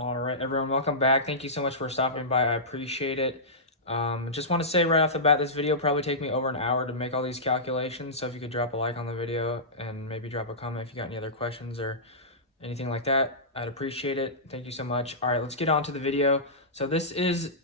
All right, everyone, welcome back. Thank you so much for stopping by. I appreciate it. Just want to say right off the bat, this video will probably take me over an hour to make all these calculations. So if you could drop a like on the video and maybe drop a comment if you got any other questions or anything like that, I'd appreciate it. Thank you so much. All right, let's get on to the video. So this is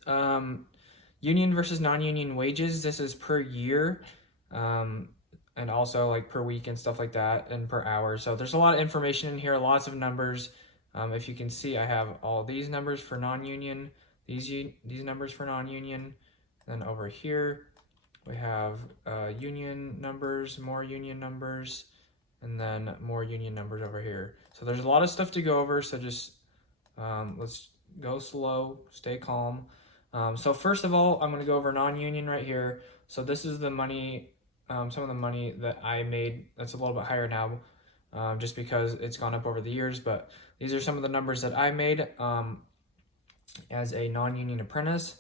union versus non-union wages. This is per year, um, and also like per week and stuff like that, and per hour. So there's a lot of information in here, lots of numbers. If you can see, I have all these numbers for non-union, these numbers for non-union. Then over here, we have union numbers, more union numbers, and then more union numbers over here. So there's a lot of stuff to go over, so just let's go slow, stay calm. So first of all, I'm going to go over non-union right here. So this is the money, some of the money that I made. That's a little bit higher now, just because it's gone up over the years, but these are some of the numbers that I made as a non-union apprentice.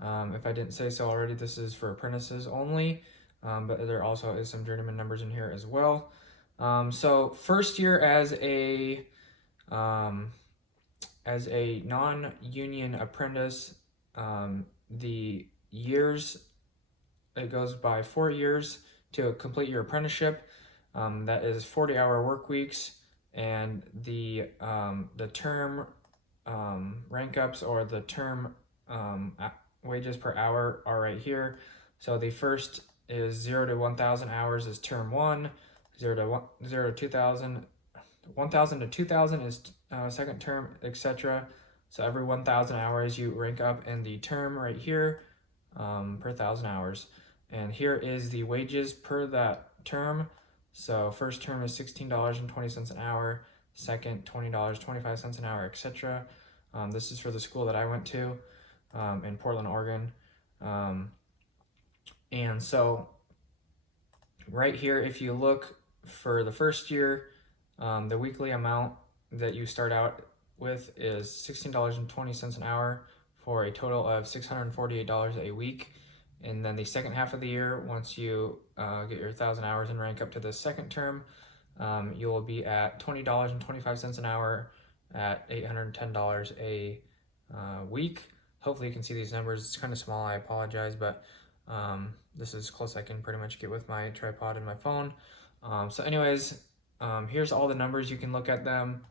If I didn't say so already, this is for apprentices only, but there also is some journeyman numbers in here as well. So first year as a non-union apprentice, the years, it goes by 4 years to complete your apprenticeship. That is 40-hour work weeks, and the term rank ups, or the term wages per hour, are right here. So the first is 0 to 1,000 hours is term 1, 0 to 2,000, 1,000 to 2,000 is second term, etc. So every 1,000 hours you rank up in the term right here, per 1,000 hours. And here is the wages per that term. So first term is $16.20 an hour, second $20.25 an hour, etc. This is for the school that I went to in Portland, Oregon. And so right here, if you look for the first year, the weekly amount that you start out with is $16.20 an hour for a total of $648 a week. And then the second half of the year, once you get your 1,000 hours and rank up to the second term, you will be at $20.25 an hour at $810 a week. Hopefully you can see these numbers. It's kind of small, I apologize, but this is as close I can pretty much get with my tripod and my phone. So anyways, here's all the numbers. You can look at them.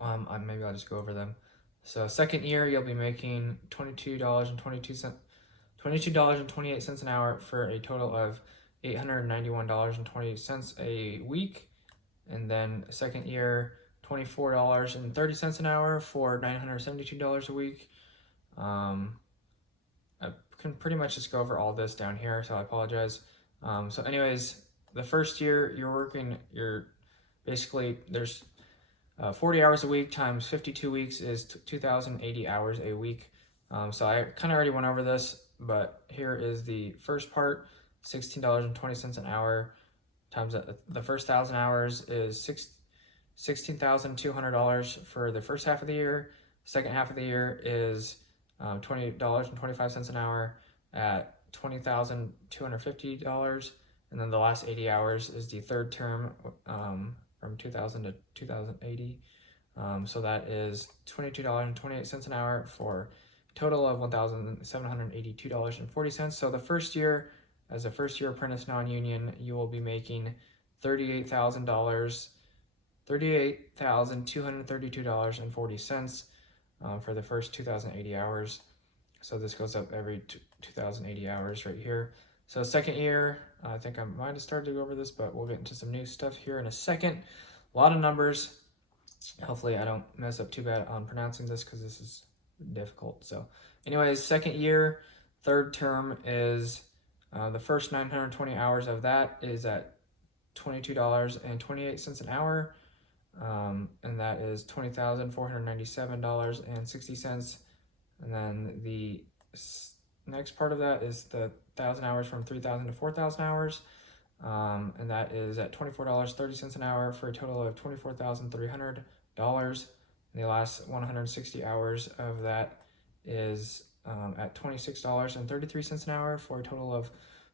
Maybe I'll just go over them. So second year, you'll be making $22.28 an hour for a total of $891.20 a week. And then second year, $24.30 an hour for $972 a week. I can pretty much just go over all this down here, so I apologize. So anyways, the first year you're basically, there's 40 hours a week times 52 weeks is 2,080 hours a week. So I kind of already went over this, but here is the first part. $16.20 an hour times the first 1,000 hours is $16,200 for the first half of the year. Second half of the year is $20.25 an hour at $20,250, and then the last 80 hours is the third term, from 2,000 to 2,080. So that is $22.28 an hour for a total of $1,782.40. So the first year, as a first year apprentice non-union, you will be making $38,232.40 for the first 2,080 hours. So this goes up every 2,080 hours right here. So second year, I think I might have started to go over this, but we'll get into some new stuff here in a second. A lot of numbers. Hopefully I don't mess up too bad on pronouncing this, because this is difficult. So anyways, second year, third term is the first 920 hours of that is at $22.28 an hour. And that is $20,497.60. And then the next part of that is the 1,000 hours from 3,000 to 4,000 hours. And that is at $24.30 an hour for a total of $24,300. And the last 160 hours of that is at $26.33 an hour for a total of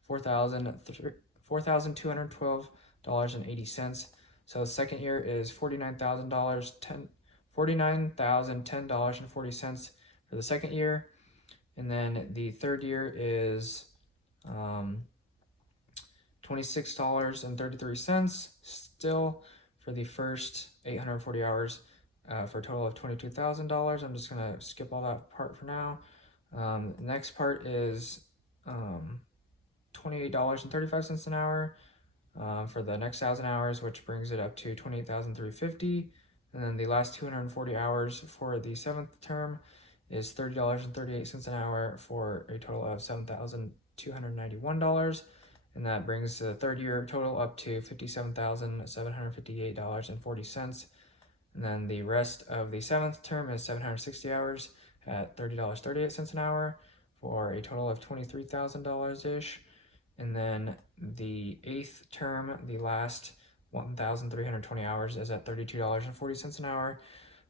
$4,212.80. So the second year is $49,000, $49,010.40 for the second year. And then the third year is $26.33 still for the first 840 hours for a total of $22,000. I'm just going to skip all that part for now. The next part is $28.35 an hour for the next 1,000 hours, which brings it up to $28,350. And then the last 240 hours for the seventh term is $30.38 an hour for a total of $7,291. And that brings the third year total up to $57,758.40. And then the rest of the seventh term is 760 hours at $30.38 an hour for a total of $23,000-ish. And then the eighth term, the last 1,320 hours, is at $32.40 an hour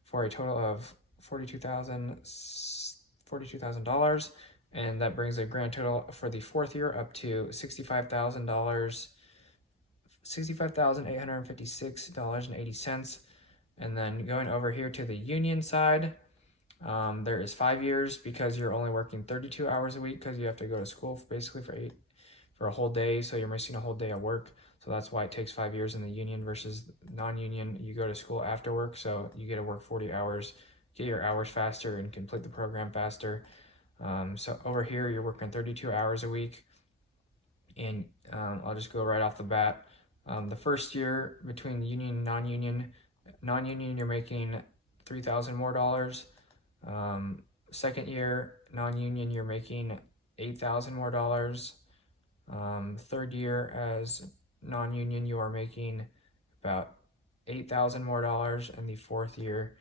for a total of $42,000. And that brings a grand total for the fourth year up to $65,856.80. And then going over here to the union side, there is 5 years because you're only working 32 hours a week because you have to go to school basically for a whole day, so you're missing a whole day of work. So that's why it takes 5 years in the union versus non-union. You go to school after work, so you get to work 40 hours, get your hours faster, and complete the program faster. So over here, you're working 32 hours a week, and I'll just go right off the bat. The first year between union and non-union, you're making $3,000 more. Second year, non-union, you're making $8,000 more. Third year as non-union, you are making about $8,000 more, and the fourth year,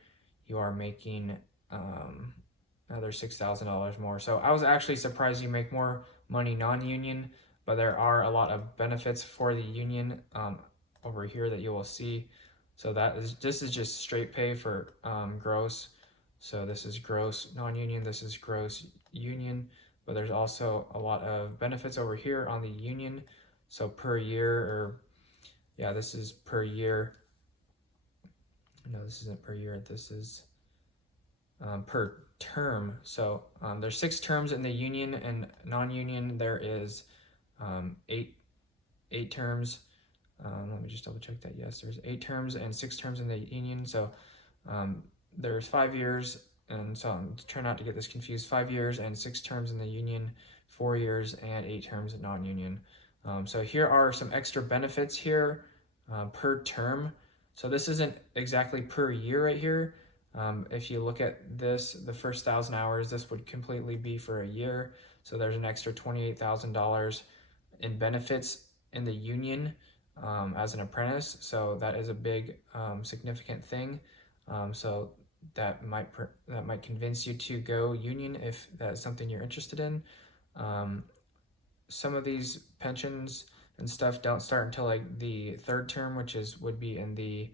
you are making another $6,000 more. So I was actually surprised you make more money non-union, but there are a lot of benefits for the union over here that you will see. So this is just straight pay for gross. So this is gross non-union, this is gross union, but there's also a lot of benefits over here on the union. So per year, this is per year. No, this isn't per year, this is per term. So there's 6 terms in the union, and non-union there is 8 terms. Let me just double check that. Yes, there's 8 terms and 6 terms in the union. So there's 5 years, and so I'm trying not to get this confused. 5 years and 6 terms in the union, 4 years and 8 terms in non-union. So here are some extra benefits here per term. So this isn't exactly per year right here. If you look at this, the first 1,000 hours, this would completely be for a year. So there's an extra $28,000 in benefits in the union as an apprentice. So that is a big significant thing. So that might convince you to go union if that's something you're interested in. Some of these pensions and stuff don't start until like the third term, which would be in the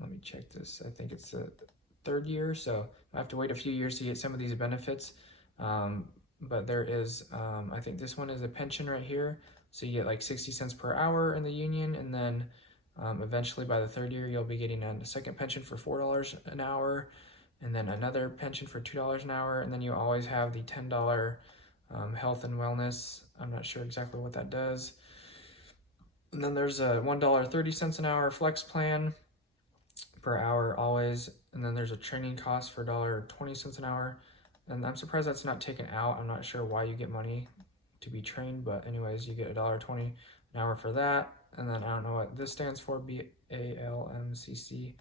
let me check this. I think it's the third year, so I have to wait a few years to get some of these benefits. But there is, I think this one is a pension right here. So you get like 60 cents per hour in the union, and then eventually by the third year, you'll be getting a second pension for $4 an hour, and then another pension for $2 an hour, and then you always have the $10 health and wellness. I'm not sure exactly what that does. And then there's a $1.30 an hour flex plan per hour always, and then there's a training cost for $1.20 an hour, and I'm surprised that's not taken out. I'm not sure why you get money to be trained, but anyways, you get $1.20 an hour for that. And then I don't know what this stands for, BALMCC. You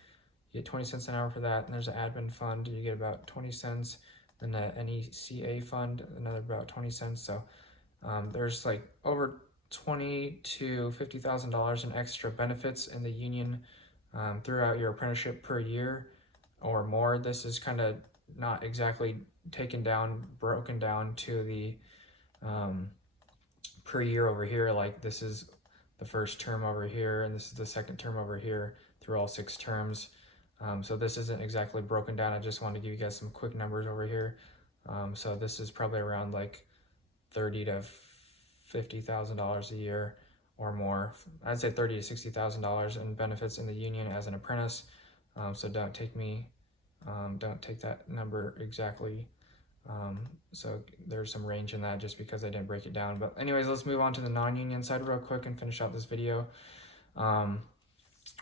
get 20 cents an hour for that, and there's an admin fund, you get about 20 cents, then the NECA fund, another about 20 cents. So there's like over $20,000 to $50,000 in extra benefits in the union throughout your apprenticeship per year or more. This is kind of not exactly broken down to the per year over here. Like this is the first term over here, and this is the second term over here through all 6 terms. So this isn't exactly broken down. I just wanted to give you guys some quick numbers over here. So this is probably around like $30,000 to $50,000 a year or more. I'd say $30,000 to $60,000 in benefits in the union as an apprentice. So don't take that number exactly. So there's some range in that just because I didn't break it down. But anyways, let's move on to the non-union side real quick and finish out this video.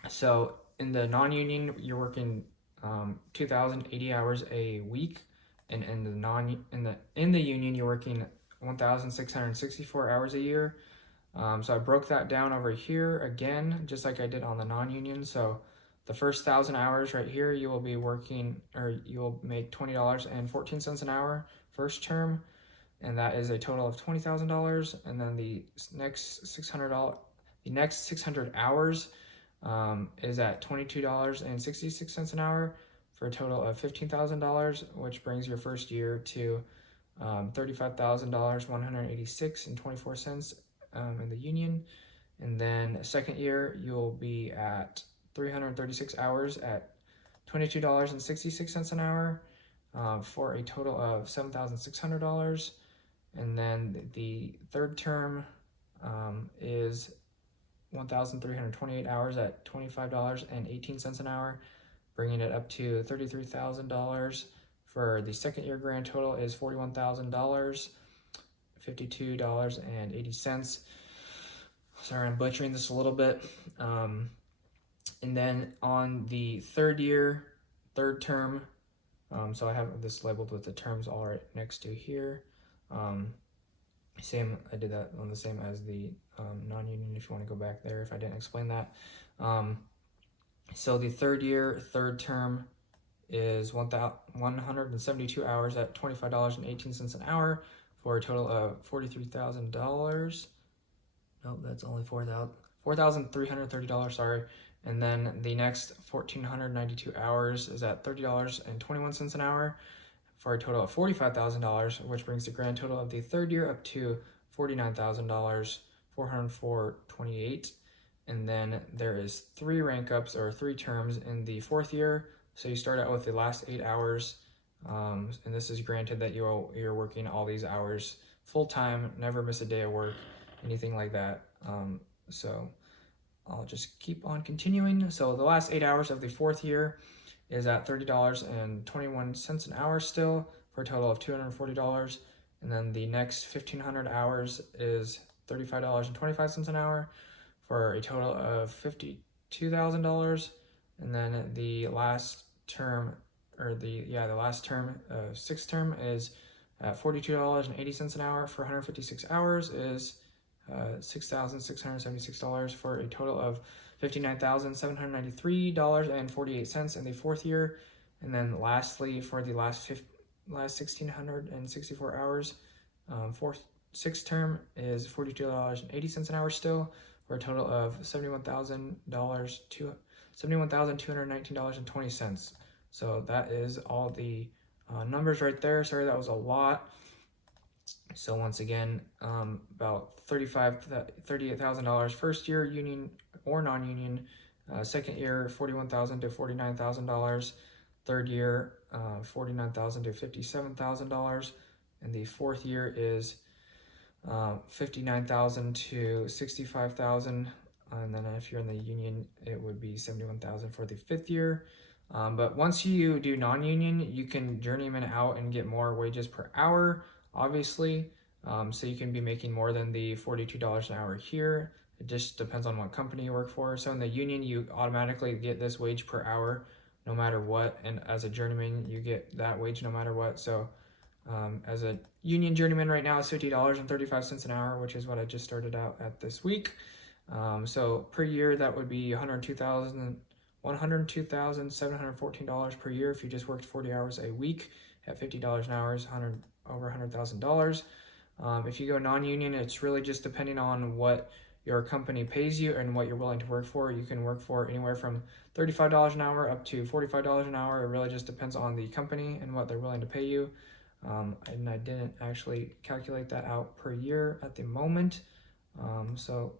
So in the non-union, you're working 2,080 hours a week, and in the union, you're working 1,664 hours a year. So I broke that down over here again, just like I did on the non-union. So the first 1,000 hours right here, you will be working, or you will make $20.14 an hour first term, and that is a total of $20,000. And then the next $600 hours is at $22.66 an hour for a total of $15,000, which brings your first year to $35,186.24 in the union. And then second year, you'll be at 336 hours at $22.66 an hour for a total of $7,600. And then the third term is 1,328 hours at $25.18 an hour, bringing it up to $33,000. For the second year, grand total is $41,000, $52.80. Sorry, I'm butchering this a little bit. And then on the third year, third term, so I have this labeled with the terms all right next to here. Same, I did that on the same as the non-union if you want to go back there if I didn't explain that. So the third year, third term is 172 hours at $25.18 an hour for a total of $43,000. No, that's only $4,330, sorry. And then the next 1,492 hours is at $30.21 an hour for a total of $45,000, which brings the grand total of the third year up to $49,000, $404.28. And then there is 3 rank ups or 3 terms in the fourth year. So you start out with the last 8 hours, and this is granted that you're working all these hours full time, never miss a day of work, anything like that. So I'll just keep on continuing. So the last 8 hours of the fourth year is at $30.21 an hour still for a total of $240. And then the next 1,500 hours is $35.25 an hour for a total of $52,000. And then the last term, sixth term is at $42.80 an hour for 156 hours is $6,676 for a total of $59,793.48 in the fourth year. And then lastly, for the last 1,664 hours, sixth term is $42.80 an hour still for a total of $71,219.20. So that is all the numbers right there. Sorry, that was a lot. So once again, about $38,000 first year, union or non-union. Second year, $41,000 to $49,000. Third year, $49,000 to $57,000. And the fourth year is $59,000 to $65,000. And then if you're in the union, it would be $71,000 for the fifth year. But once you do non-union, you can journeyman out and get more wages per hour, obviously. So you can be making more than the $42 an hour here. It just depends on what company you work for. So in the union, you automatically get this wage per hour no matter what. And as a journeyman, you get that wage no matter what. So as a union journeyman right now, it's $50.35 an hour, which is what I just started out at this week. So per year, that would be $102,714 per year if you just worked 40 hours a week at $50 an hour is over $100,000. If you go non-union, it's really just depending on what your company pays you and what you're willing to work for. You can work for anywhere from $35 an hour up to $45 an hour. It really just depends on the company and what they're willing to pay you. And I didn't actually calculate that out per year at the moment. So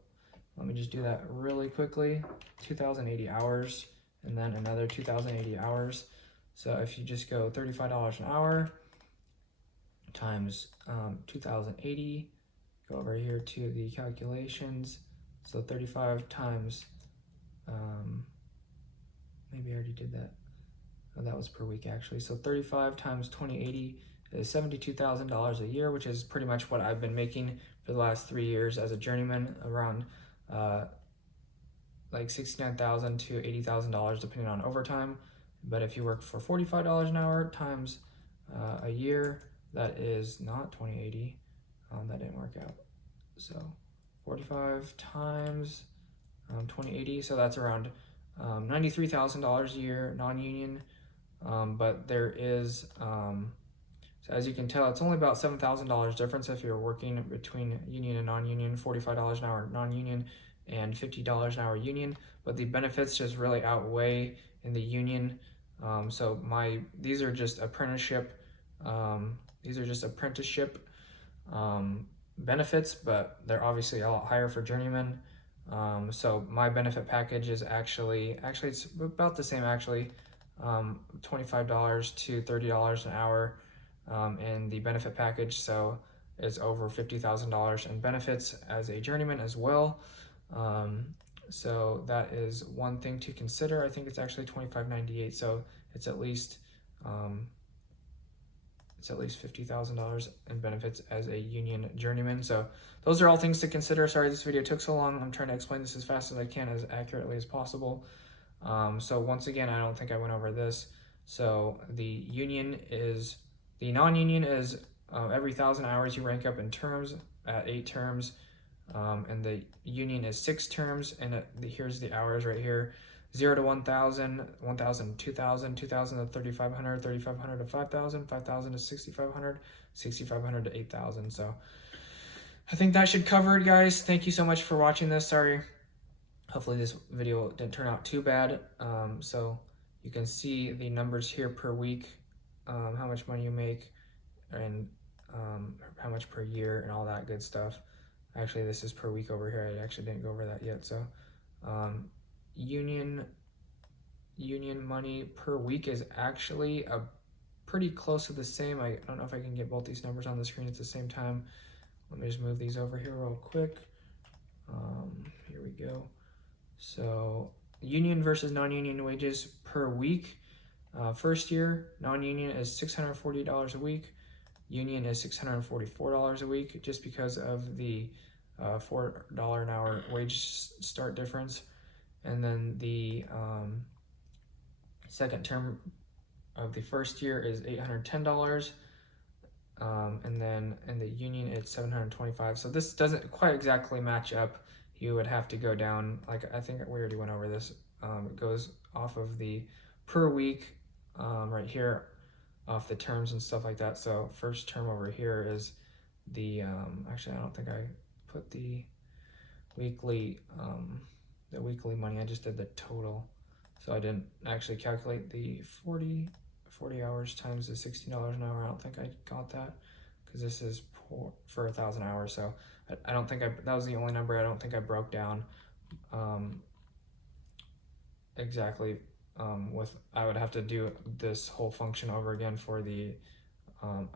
let me just do that really quickly. 2,080 hours and then another 2,080 hours. So if you just go $35 an hour times 2,080, go over here to the calculations. So 35 times maybe I already did that. Oh, that was per week actually. So 35 times 2080 is $72,000 a year, which is pretty much what I've been making for the last 3 years as a journeyman, around like $69,000 to $80,000 depending on overtime. But if you work for $45 an hour times a year, that is not 2080. That didn't work out. So 45 times 2080, so that's around $93,000 a year, non-union. But there is, so as you can tell, it's only about $7,000 difference if you're working between union and non-union, $45 an hour non-union and $50 an hour union. But the benefits just really outweigh in the union. So these are just apprenticeship. Benefits, but they're obviously a lot higher for journeymen. So my benefit package is actually it's about the same actually, $25 to $30 an hour in the benefit package. So it's over $50,000 in benefits as a journeyman as well. So that is one thing to consider. I think it's actually $25.98. So it's at least $50,000 in benefits as a union journeyman. So those are all things to consider. Sorry this video took so long. I'm trying to explain this as fast as I can, as accurately as possible. So once again, I don't think I went over this. So the non-union is every 1,000 hours you rank up in terms at 8 terms. And the union is 6 terms, and here's the hours right here: 0 to 1,000, 1,000 to 2,000, 2,000 to 3,500, 3,500 to 5,000, 5,000 to 6,500, 6,500 to 8,000. So I think that should cover it, guys. Thank you so much for watching this. Sorry, hopefully this video didn't turn out too bad. So you can see the numbers here per week, how much money you make, and how much per year, and all that good stuff. Actually, this is per week over here. I actually didn't go over that yet. So union money per week is actually pretty close to the same. I don't know if I can get both these numbers on the screen at the same time. Let me just move these over here real quick. Here we go. So union versus non-union wages per week. First year, non-union is $640 a week. Union is $644 a week, just because of the $4 an hour wage start difference. And then the second term of the first year is $810. And then in the union it's $725. So this doesn't quite exactly match up. You would have to go down, like I think we already went over this. It goes off of the per week right here, off the terms and stuff like that. So first term over here is the actually I don't think I put the weekly money. I just did the total, so I didn't actually calculate the 40 hours times the $60 an hour. I don't think I got that, because this is for 1,000 hours. So I don't think that was the only number I don't think I broke down exactly. I would have to do this whole function over again for the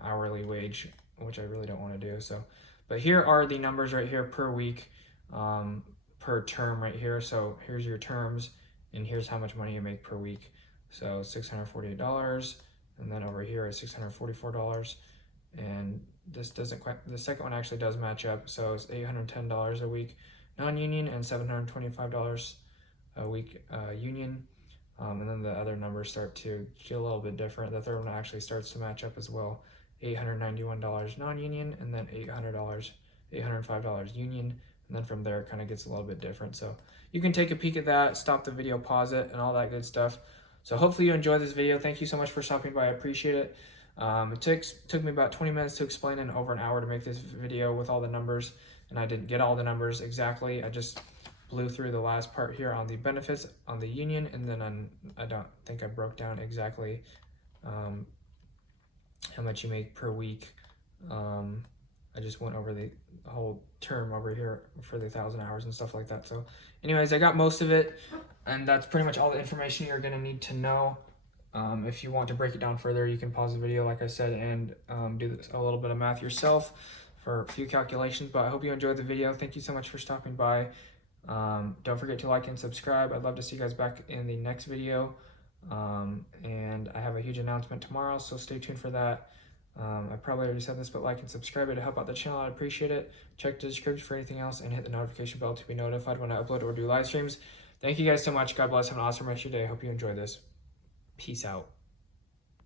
hourly wage, which I really don't want to do. So, but here are the numbers right here per week, per term right here. So here's your terms, and here's how much money you make per week. So $648, and then over here is $644, and this doesn't quite, the second one actually does match up. So it's $810 a week non-union and $725 a week union. And then the other numbers start to get a little bit different. The third one actually starts to match up as well. $891 non-union, and then $805 union. And then from there it kind of gets a little bit different. So you can take a peek at that, stop the video, pause it, and all that good stuff. So hopefully you enjoyed this video. Thank you so much for stopping by. I appreciate it. It took me about 20 minutes to explain and over an hour to make this video with all the numbers. And I didn't get all the numbers exactly. I just blew through the last part here on the benefits on the union, and then I don't think I broke down exactly how much you make per week. I just went over the whole term over here for the 1,000 hours and stuff like that. So anyways, I got most of it, and that's pretty much all the information you're gonna need to know. If you want to break it down further, you can pause the video, like I said, and do a little bit of math yourself for a few calculations. But I hope you enjoyed the video. Thank you so much for stopping by. Don't forget to like and subscribe. I'd love to see you guys back in the next video. And I have a huge announcement tomorrow, so stay tuned for that. I probably already said this, but like and subscribe to help out the channel. I'd appreciate it. Check the description for anything else and hit the notification bell to be notified when I upload or do live streams. Thank you guys so much. God bless. Have an awesome rest of your day. I hope you enjoy this. Peace out.